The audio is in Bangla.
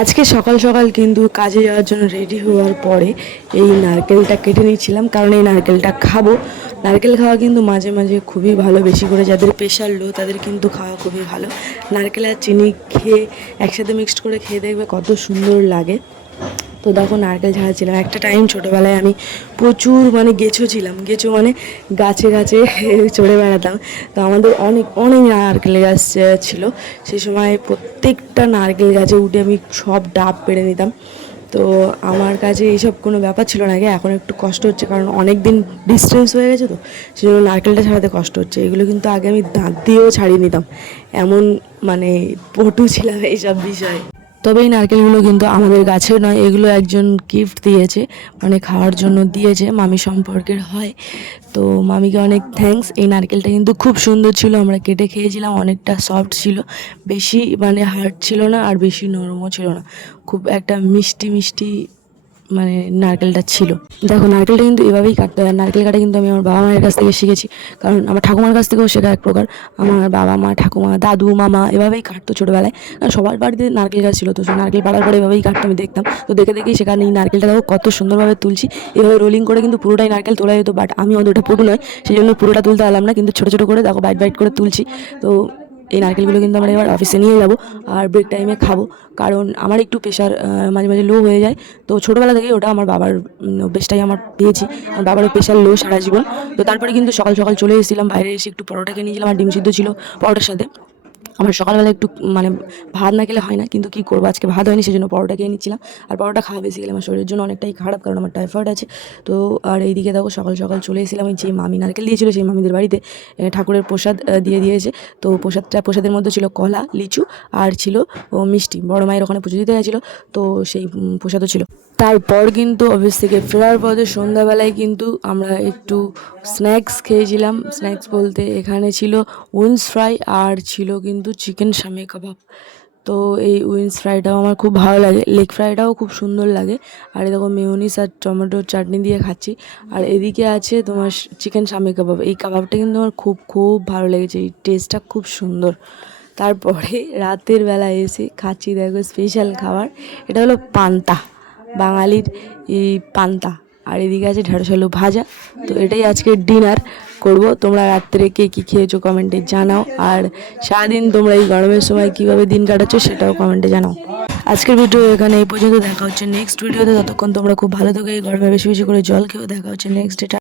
আজকে সকাল সকাল কিন্তু কাজে যাওয়ার জন্য রেডি হওয়ার পরে এই নারকেলটা কেটে নিচ্ছিলাম, কারণ এই নারকেলটা খাবো। নারকেল খাওয়া কিন্তু মাঝে মাঝে খুবই ভালো, বেশি করে যাদের প্রেশার লো তাদের কিন্তু খাওয়া খুবই ভালো। নারকেল আর চিনি খেয়ে একসাথে মিক্সড করে খেয়ে দেখবে কত সুন্দর লাগে। তো দেখো নারকেল ঝাড়ছিলাম। একটা টাইম ছোটোবেলায় আমি প্রচুর গেছো ছিলাম, গেছো গাছে গাছে চড়ে বেড়াতাম। তো আমাদের অনেক অনেক নারকেল গাছ ছিল। সে সময় প্রত্যেকটা নারকেল গাছে উঠে আমি সব ডাব পেড়ে নিতাম। তো আমার কাছে এইসব কোনো ব্যাপার ছিল না আগে, এখন একটু কষ্ট হচ্ছে কারণ অনেক দিন ডিস্টেন্স হয়ে গেছে, তো সেই জন্য নারকেলটা ছাড়াতে কষ্ট হচ্ছে। এগুলো কিন্তু আগে আমি দাঁত দিয়েও ছাড়িয়ে নিতাম, এমন পটু ছিলাম এইসব বিষয়ে। তবে এই নারকেলগুলো কিন্তু আমাদের গাছের নয়, এগুলো একজন গিফট দিয়েছে, খাওয়ার জন্য দিয়েছে, মামি সম্পর্কের হয়। তো মামিকে অনেক থ্যাঙ্কস। এই নারকেলটা কিন্তু খুব সুন্দর ছিল, আমরা কেটে খেয়েছিলাম, অনেকটা সফট ছিল, বেশি হার্ড ছিল না আর বেশি নরমও ছিল না, খুব একটা মিষ্টি মিষ্টি নারকেলটা ছিল। দেখো নারকেলটা কিন্তু এভাবেই কাটতে হয়। নারকেল কাটা কিন্তু আমি আমার বাবা মায়ের কাছ থেকে শিখেছি, কারণ আমার ঠাকুমার কাছ থেকেও শেখা এক প্রকার। আমার বাবা মা ঠাকুমা দাদু মামা এভাবেই কাটতো ছোটোবেলায়, কারণ সবার বাড়িতে নারকেল গাছ ছিল, তো সেই নারকেল পাড়ার পরে এভাবেই কাটতো, আমি দেখতাম। তো দেখে দেখেই সেখানে এই নারকেলটা দেখো কত সুন্দরভাবে তুলছি, এভাবে রোলিং করে কিন্তু পুরোটাই নারকেল তোলা যেত, বাট আমি অতটা পুরো নয়, সেই জন্য পুরোটা তুলতে পারলাম না, কিন্তু ছোটো ছোটো করে দেখো বাইট বাইট করে তুলছি। তো এই নারকেলগুলো কিন্তু আমরা এবার অফিসে নিয়ে যাব আর ব্রেক টাইমে খাবো, কারণ আমার একটু প্রেশার মাঝে মাঝে লো হয়ে যায়। তো ছোটোবেলা থেকেই ওটা আমার বাবার অভ্যেসটাই আমার পেয়েছি, আমার বাবারও প্রেশার লো সারা জীবন। তো তারপরে কিন্তু সকাল সকাল চলে এসেছিলাম, বাইরে এসে একটু পরোটা কিনে নিয়েছিলাম আর ডিম সিদ্ধ ছিল পরোটার সাথে। আমার সকালবেলা একটু ভাত না খেলে হয় না, কিন্তু কী করবো, আজকে ভাত হয়নি, সেই জন্য পরোটা খেয়ে নিচ্ছিলাম। আর পরোটা খাওয়া বেসিক্যালি আমার শরীরের জন্য অনেকটাই খারাপ, কারণ আমার টাইফয়েড আছে। তো আর এইদিকে দেখো সকাল সকাল চলে এসেছিলাম, ওই যে মামি নারকেল দিয়েছিল সেই মামিদের বাড়িতে ঠাকুরের প্রসাদ দিয়ে দিয়েছে। তো প্রসাদের মধ্যে ছিল কলা লিচু আর ছিল মিষ্টি, বড় মায়ের ওখানে পুজো দিতে গেছিলো, তো সেই প্রসাদও ছিল। তারপর কিন্তু অফিস থেকে ফেরার পথে সন্ধ্যাবেলায় কিন্তু আমরা একটু স্ন্যাক্স খেয়েছিলাম। স্ন্যাক্স বলতে এখানে ছিল উইংস ফ্রাই আর ছিল কিন্তু চিকেন শামে কাবাব। তো এই উইংস ফ্রাইটাও আমার খুব ভালো লাগে, লেগ ফ্রাইটাও খুব সুন্দর লাগে। আর এরকম মেয়োনিজ আর টমেটোর চাটনি দিয়ে খাচ্ছি। আর এদিকে আছে তোমার চিকেন শামে কাবাব, এই কাবাবটা কিন্তু আমার খুব খুব ভালো লেগেছে, এই টেস্টটা খুব সুন্দর। তারপরে রাতের বেলা এসে খাচ্ছি দেখো স্পেশাল খাবার, এটা হলো পান্তা, বাঙালির এই পান্তা। আর এদিকে আছে ঢেঁড়স আলু ভাজা। তো এটাই আজকের ডিনার করব। তোমরা রাত্রে কে কী খেয়েছো কমেন্টে জানাও, আর সারাদিন তোমরা এই গরমের সময় কীভাবে দিন কাটাচ্ছো সেটাও কমেন্টে জানাও। আজকের ভিডিও এখানে এই পর্যন্ত, দেখা হচ্ছে নেক্সট ভিডিওতে। ততক্ষণ তোমরা খুব ভালো থেকো, এই গরমে বেশি বেশি করে জল খেয়েও। দেখা হচ্ছে নেক্সট ডে।